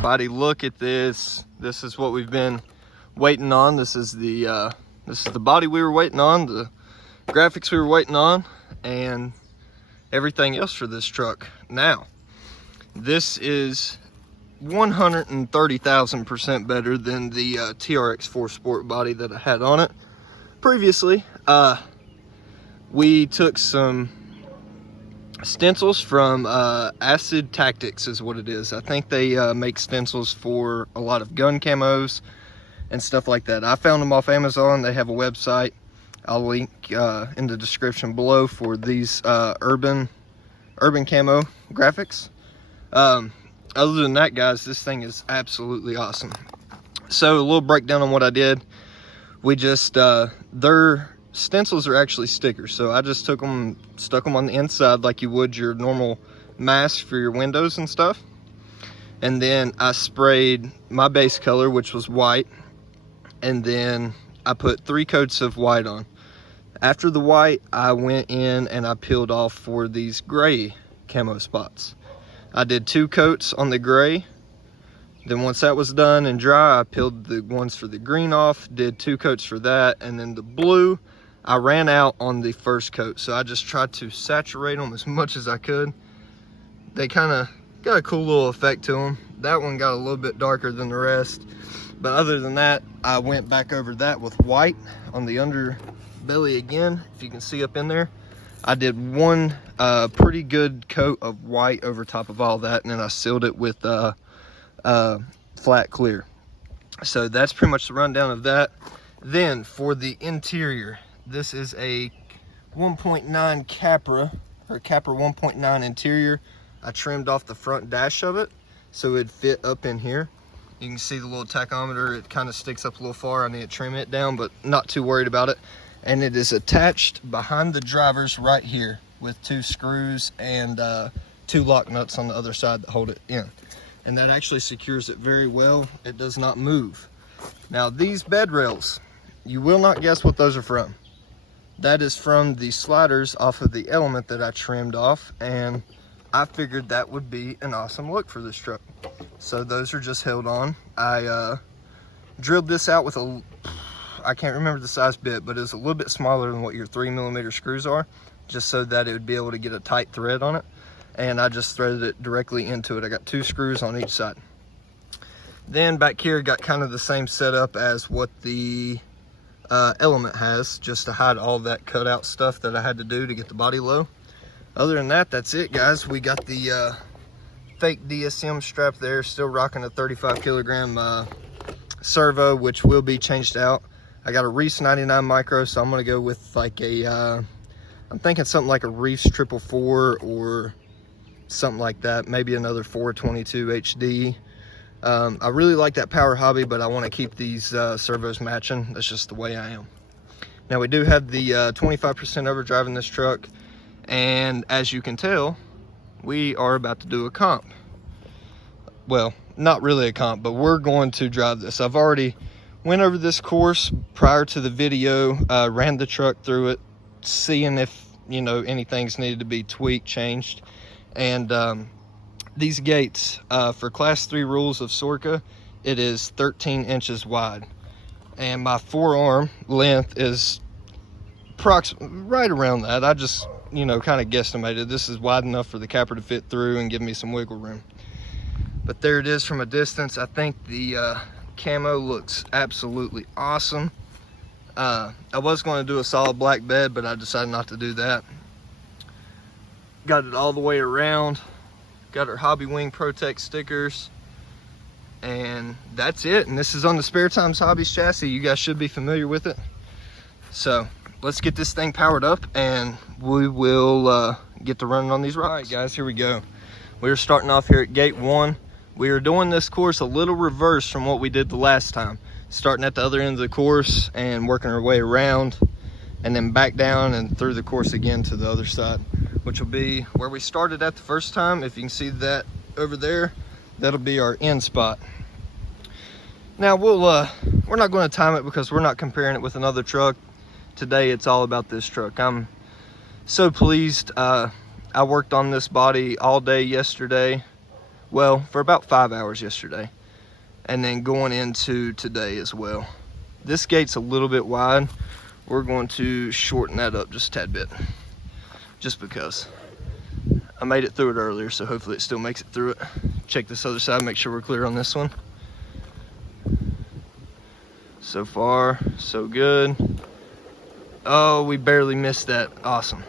everybody, look at this. This is what we've been waiting on. This is the body we were waiting on, the graphics we were waiting on, and everything else for this truck. Now, this is 130,000% better than the TRX4 Sport body that I had on it previously. We took some stencils from Acid Tactics is what it is. I think they make stencils for a lot of gun camos and stuff like that. I found them off Amazon. They have a website. I'll link in the description below for these urban camo graphics. Other than that, guys, this thing is absolutely awesome. So a little breakdown on what I did. We just their stencils are actually stickers, so I just took them, stuck them on the inside like you would your normal mask for your windows and stuff. And then I sprayed my base color, which was white, and then I put 3 coats of white on. After the white, I went in and I peeled off for these gray camo spots. I did 2 coats on the gray. Then once that was done and dry, I peeled the ones for the green off, did 2 coats for that, and then the blue, I ran out on the first coat. So I just tried to saturate them as much as I could. They kind of got a cool little effect to them. That one got a little bit darker than the rest. But other than that, I went back over that with white on the underbelly again, if you can see up in there. I did one pretty good coat of white over top of all that, and then I sealed it with flat clear. So that's pretty much the rundown of that. Then for the interior, this is a 1.9 Capra, or Capra 1.9 interior. I trimmed off the front dash of it so it'd fit up in here. You can see the little tachometer, it kind of sticks up a little far. I need to trim it down, but not too worried about it. And it is attached behind the drivers right here with 2 screws and 2 lock nuts on the other side that hold it in. And that actually secures it very well. It does not move. Now these bed rails, you will not guess what those are from. That is from the sliders off of the Element that I trimmed off, and I figured that would be an awesome look for this truck. So those are just held on. I drilled this out with a, I can't remember the size bit, but it's a little bit smaller than what your 3mm screws are, just so that it would be able to get a tight thread on it. And I just threaded it directly into it. I got 2 screws on each side. Then back here, got kind of the same setup as what the Element has, just to hide all that cutout stuff that I had to do to get the body low. Other than that, that's it, guys. We got the fake DSM strap there, still rocking a 35 kilogram servo, which will be changed out. I got a Reefs 99 micro, so I'm gonna go with like a I'm thinking something like a Reefs 444 or something like that, maybe another 422 HD. I really like that Power Hobby, but I want to keep these servos matching. That's just the way I am. Now we do have the 25% overdrive in this truck, and as you can tell, we are about to do a comp. Well, not really a comp, but we're going to drive this. I've already went over this course prior to the video, ran the truck through it, seeing if, you know, anything's needed to be tweaked, changed. And these gates, for class 3 rules of Sorca, it is 13 inches wide. And my forearm length is right around that. I just, you know, kind of guesstimated this is wide enough for the Capra to fit through and give me some wiggle room. But there it is from a distance. I think the camo looks absolutely awesome. I was going to do a solid black bed, but I decided not to do that. Got it all the way around. Got our Hobby Wing Protect stickers. And that's it. And this is on the Spare Times Hobbies chassis. You guys should be familiar with it. So let's get this thing powered up and we will get to running on these rocks. All right, guys, here we go. We're starting off here at gate 1. We are doing this course a little reverse from what we did the last time. Starting at the other end of the course and working our way around and then back down and through the course again to the other side, which will be where we started at the first time. If you can see that over there, that'll be our end spot. Now we're not going to time it because we're not comparing it with another truck. Today it's all about this truck. I'm so pleased. I worked on this body all day yesterday. well, for about 5 hours yesterday, and then going into today as well. This gate's a little bit wide. We're going to shorten that up just a tad bit, just because. I made it through it earlier, so hopefully it still makes it through it. Check this other side, make sure we're clear on this one. So far, so good. Oh, we barely missed that. Awesome.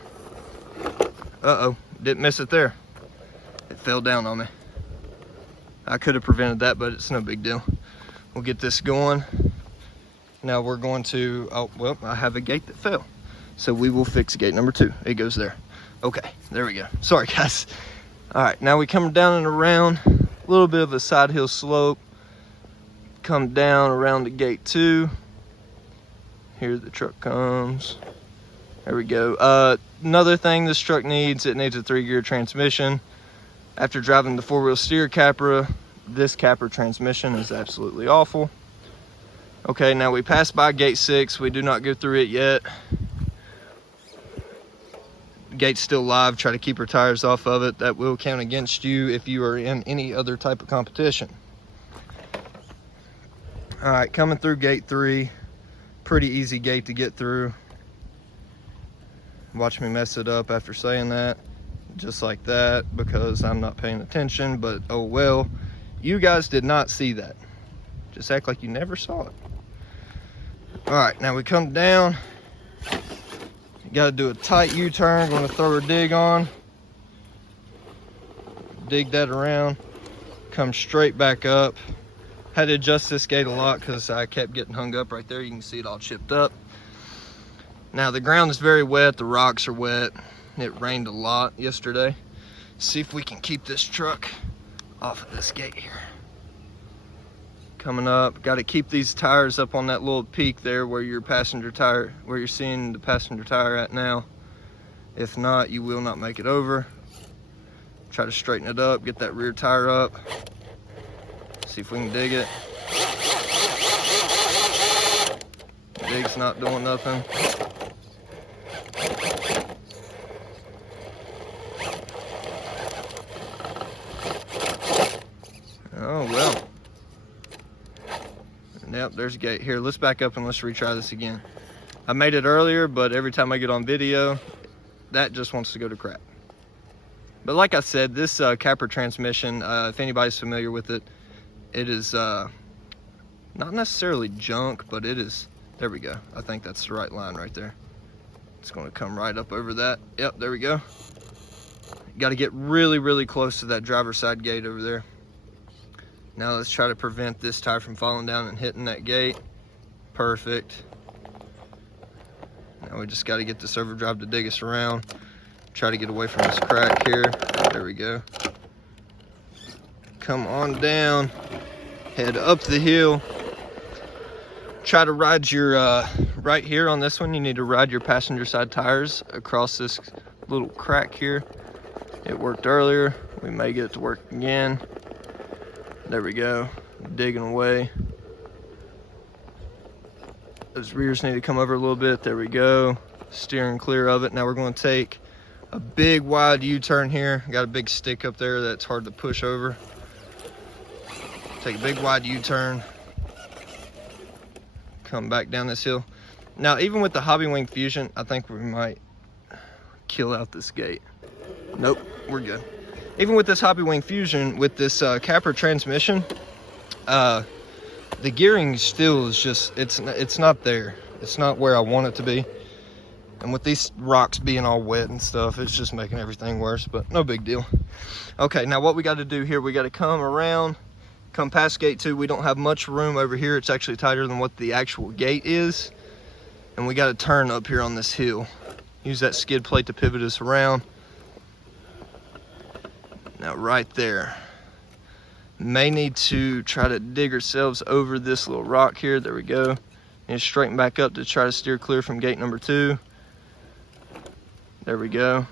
Uh-oh, didn't miss it there. It fell down on me. I could have prevented that, but it's no big deal. We'll get this going. Now we're going to, oh, well, I have a gate that fell. So we will fix gate number 2. It goes there. Okay, there we go. Sorry, guys. All right, now we come down and around, a little bit of a side hill slope. Come down around to gate 2. Here the truck comes. There we go. Another thing this truck needs, it needs a 3-gear transmission. After driving the 4-wheel steer Capra, this Capra transmission is absolutely awful. Okay, now we passed by gate 6. We do not go through it yet. Gate's still live. Try to keep your tires off of it. That will count against you if you are in any other type of competition. All right, coming through gate 3. Pretty easy gate to get through. Watch me mess it up after saying that. Just like that, because I'm not paying attention, but oh well. You guys did not see that. Just act like you never saw it. All right, now we come down. You gotta do a tight U-turn. Gonna throw a dig on. Dig that around. Come straight back up. Had to adjust this gate a lot because I kept getting hung up right there. You can see it all chipped up. Now the ground is very wet. The rocks are wet. It rained a lot yesterday. See if we can keep this truck off of this gate here. Coming up, got to keep these tires up on that little peak there where your passenger tire, where you're seeing the passenger tire at now. If not, you will not make it over. Try to straighten it up, get that rear tire up. See if we can dig it. Dig's not doing nothing. Oh well. Yep, there's a gate. Here, let's back up and let's retry this again. I made it earlier, but every time I get on video, that just wants to go to crap. But like I said, this Capra transmission, if anybody's familiar with it, it is not necessarily junk, but it is, there we go. I think that's the right line right there. It's going to come right up over that. Yep, there we go. Got to get really, really close to that driver's side gate over there. Now let's try to prevent this tire from falling down and hitting that gate. Perfect. Now we just got to get this overdrive to dig us around. Try to get away from this crack here. There we go. Come on down. Head up the hill. Try to ride your, right here on this one, you need to ride your passenger side tires across this little crack here. It worked earlier. We may get it to work again. There we go, digging away. Those rears need to come over a little bit. There we go, steering clear of it. Now we're going to take a big wide U-turn here. Got a big stick up there that's hard to push over. Take a big wide U-turn. Come back down this hill. Now even with the Hobby Wing Fusion, I think we might kill out this gate. Nope, we're good. Even with this Hobby Wing Fusion, with this Capra transmission, the gearing still is just, it's not there. It's not where I want it to be. And with these rocks being all wet and stuff, it's just making everything worse, but no big deal. Okay, now what we got to do here, we got to come around, come past gate 2. We don't have much room over here. It's actually tighter than what the actual gate is. And we got to turn up here on this hill. Use that skid plate to pivot us around. Now right there, may need to try to dig ourselves over this little rock here. There we go. And straighten back up to try to steer clear from gate number 2. There we go.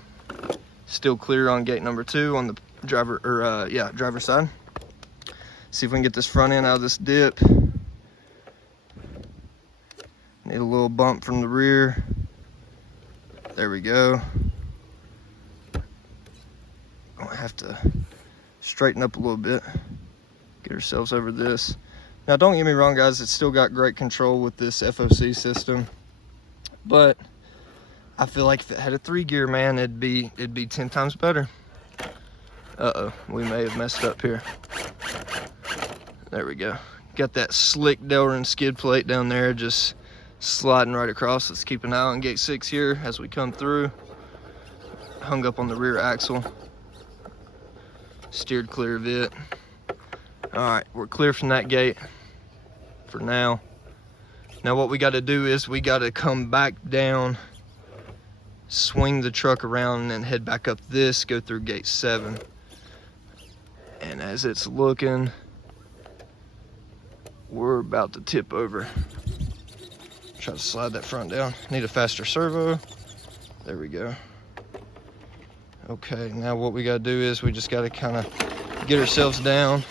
Still clear on gate number 2 on the driver, or driver's side. See if we can get this front end out of this dip. Need a little bump from the rear. There we go. I have to straighten up a little bit, get ourselves over this. Now don't get me wrong guys, it's still got great control with this FOC system, but I feel like if it had a 3-gear, man, it'd be 10 times better. Uh-oh, we may have messed up here. There we go. Got that slick Delrin skid plate down there just sliding right across. Let's keep an eye on gate 6 here as we come through. Hung up on the rear axle. Steered clear of it. All right, we're clear from that gate for now. Now what we got to do is we got to come back down, swing the truck around, and then head back up this, go through gate 7. And as it's looking, we're about to tip over. Try to slide that front down. Need a faster servo. There we go. Okay, now what we gotta do is we just gotta kind of get ourselves down,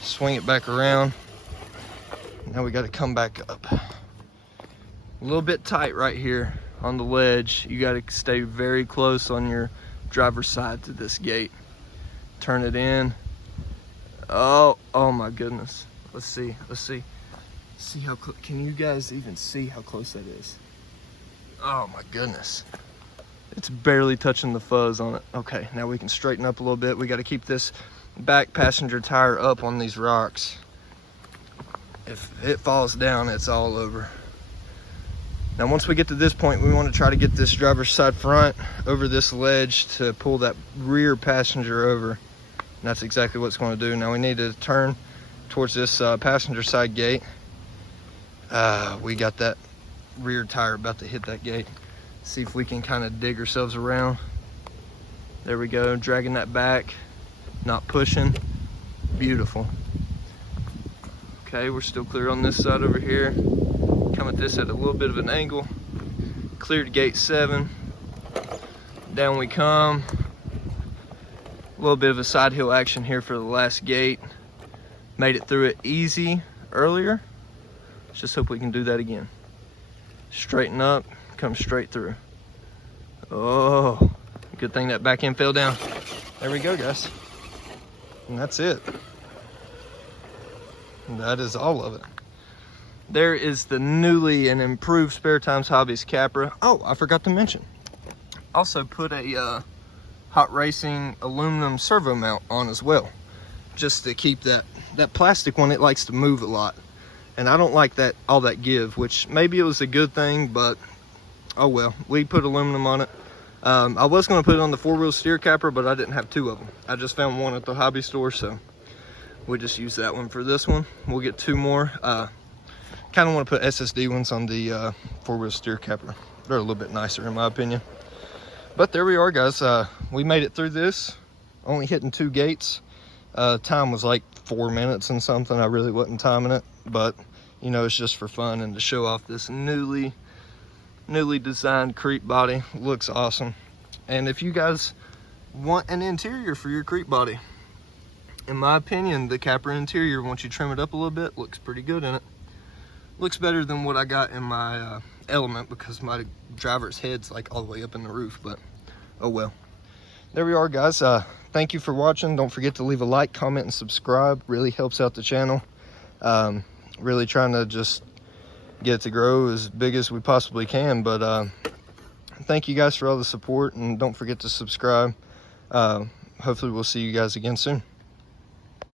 swing it back around. Now we gotta come back up. A little bit tight right here on the ledge. You gotta stay very close on your driver's side to this gate. Turn it in. Oh my goodness. Let's see. See how close, can you guys even see how close that is? Oh my goodness. It's barely touching the fuzz on it. Okay, now we can straighten up a little bit. We got to keep this back passenger tire up on these rocks. If it falls down, it's all over. Now once we get to this point, we want to try to get this driver's side front over this ledge to pull that rear passenger over. And that's exactly what it's going to do. Now we need to turn towards this passenger side gate. We got that rear tire about to hit that gate. See if we can kind of dig ourselves around. There we go, dragging that back, not pushing. Beautiful. Okay, we're still clear on this side over here. Come at this at a little bit of an angle. Cleared gate 7. Down we come. A little bit of a side hill action here for the last gate. Made it through it easy earlier. Let's just hope we can do that again. Straighten up, come straight through. Oh, good thing that back end fell down. There we go, guys. And that's it. That is all of it. There is the newly and improved Spare Times Hobbies Capra. Oh, I forgot to mention. Also put a hot racing aluminum servo mount on as well, just to keep that plastic one. It likes to move a lot, and I don't like that all that give, which maybe it was a good thing, but oh well. We put aluminum on it. I was going to put it on the 4-wheel steer Capra, but I didn't have 2 of them. I just found one at the hobby store, so we just use that one for this one. We'll get 2 more. Kind of want to put SSD ones on the 4-wheel steer Capra. They're a little bit nicer in my opinion. But there we are, guys. We made it through this, only hitting 2 gates. Time was like 4 minutes and something. I really wasn't timing it, but you know, it's just for fun and to show off this newly designed creep body. Looks awesome. And if you guys want an interior for your creep body, in my opinion, the Capra interior, once you trim it up a little bit, looks pretty good in it. Looks better than what I got in my Element, because my driver's head's like all the way up in the roof, but oh well. There we are, guys. Thank you for watching. Don't forget to leave a like, comment, and subscribe. Really helps out the channel. Really trying to just get it to grow as big as we possibly can, but thank you guys for all the support, and don't forget to subscribe. Hopefully we'll see you guys again soon.